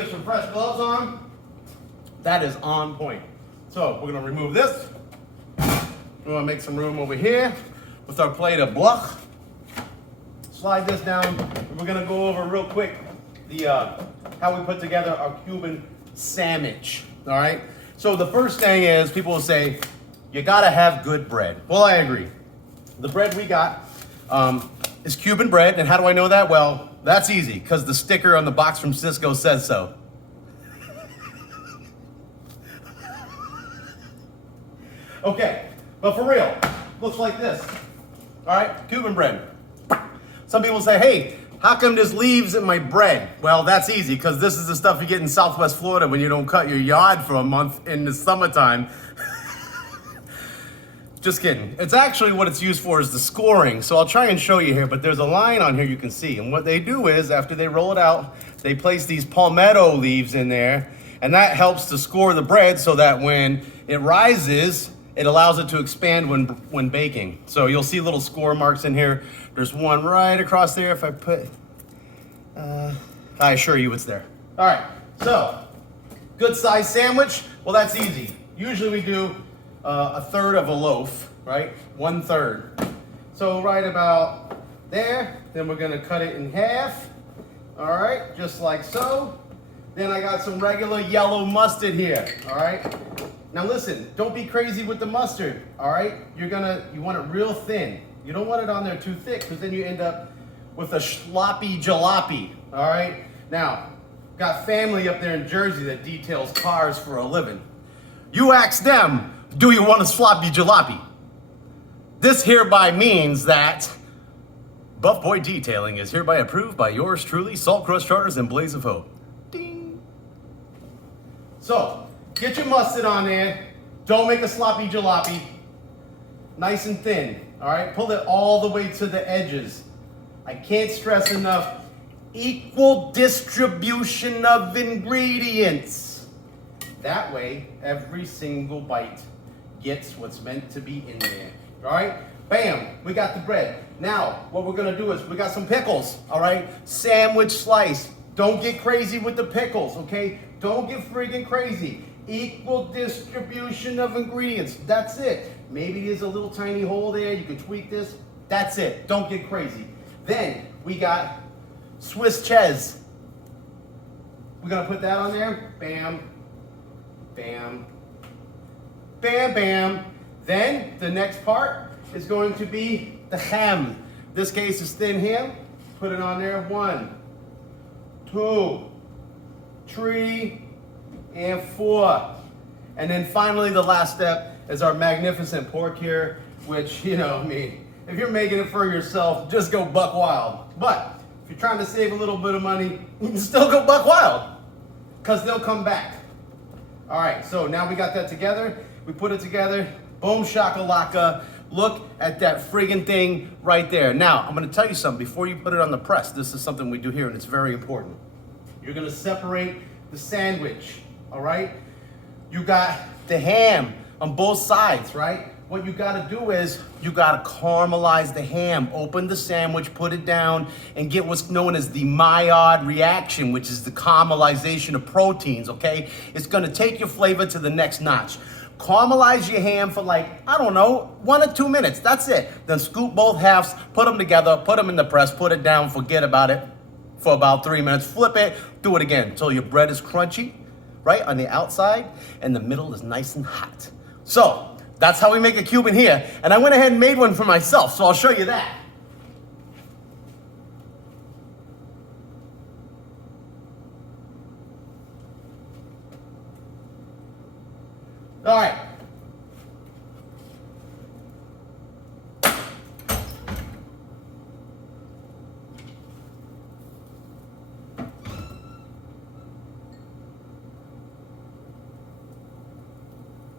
get some fresh gloves on. That is on point. So we're gonna remove this. We're gonna make some room over here with our plate of bluch. Slide this down. And we're gonna go over real quick the how we put together our Cuban sandwich. All right. So the first thing is people will say, you gotta have good bread. Well, I agree. The bread we got is Cuban bread, and how do I know that? Well, that's easy, because the sticker on the box from Cisco says so. Okay, but for real, looks like this. All right, Cuban bread. Some people say, hey, how come there's leaves in my bread? Well, that's easy, because this is the stuff you get in Southwest Florida when you don't cut your yard for a month in the summertime. Just kidding. It's actually what it's used for is the scoring. So I'll try and show you here, but there's a line on here you can see. And what they do is, after they roll it out, they place these palmetto leaves in there, and that helps to score the bread so that when it rises, it allows it to expand when baking. So you'll see little score marks in here. There's one right across there. If I put, I assure you it's there. All right, so good size sandwich. Well, that's easy. Usually we do a third of a loaf, right? 1/3. So right about there. Then we're gonna cut it in half. All right, just like so. Then I got some regular yellow mustard here. All right. Now listen, don't be crazy with the mustard. All right, you want it real thin. You don't want it on there too thick, because then you end up with a sloppy jalopy. All right. Now, got family up there in Jersey that details cars for a living. You ask them, do you want a sloppy jalopy? This hereby means that Buff Boy Detailing is hereby approved by yours truly, Salt Crust Charters and Blaze of Hope. Ding. So, get your mustard on there. Don't make a sloppy jalopy. Nice and thin, all right? Pull it all the way to the edges. I can't stress enough, equal distribution of ingredients. That way, every single bite gets what's meant to be in there. All right? Bam, we got the bread. Now, what we're gonna do is, we got some pickles, all right? Sandwich slice. Don't get crazy with the pickles, okay? Don't get friggin' crazy. Equal distribution of ingredients. That's it. Maybe there's a little tiny hole there. You can tweak this. That's it. Don't get crazy. Then, we got Swiss cheese. We're gonna put that on there. Bam. Bam. Bam, bam. Then the next part is going to be the ham. This case is thin ham. Put it on there. 1, 2, 3, and 4. And then finally the last step is our magnificent pork here, which, you know, I mean, if you're making it for yourself, just go buck wild. But if you're trying to save a little bit of money, you can still go buck wild, because they'll come back. All right, so now we got that together. We put it together. Boom shakalaka. Look at that friggin' thing right there. Now, I'm gonna tell you something. Before you put it on the press, this is something we do here, and it's very important. You're gonna separate the sandwich, all right? You got the ham on both sides, right? What you gotta do is, you gotta caramelize the ham. Open the sandwich, put it down, and get what's known as the Maillard reaction, which is the caramelization of proteins, okay? It's gonna take your flavor to the next notch. Caramelize your ham for like, I don't know, 1 or 2 minutes, that's it. Then scoop both halves, put them together, put them in the press, put it down, forget about it for about 3 minutes, flip it, do it again until your bread is crunchy, right, on the outside, and the middle is nice and hot. So, that's how we make a Cuban here. And I went ahead and made one for myself, so I'll show you that. All right,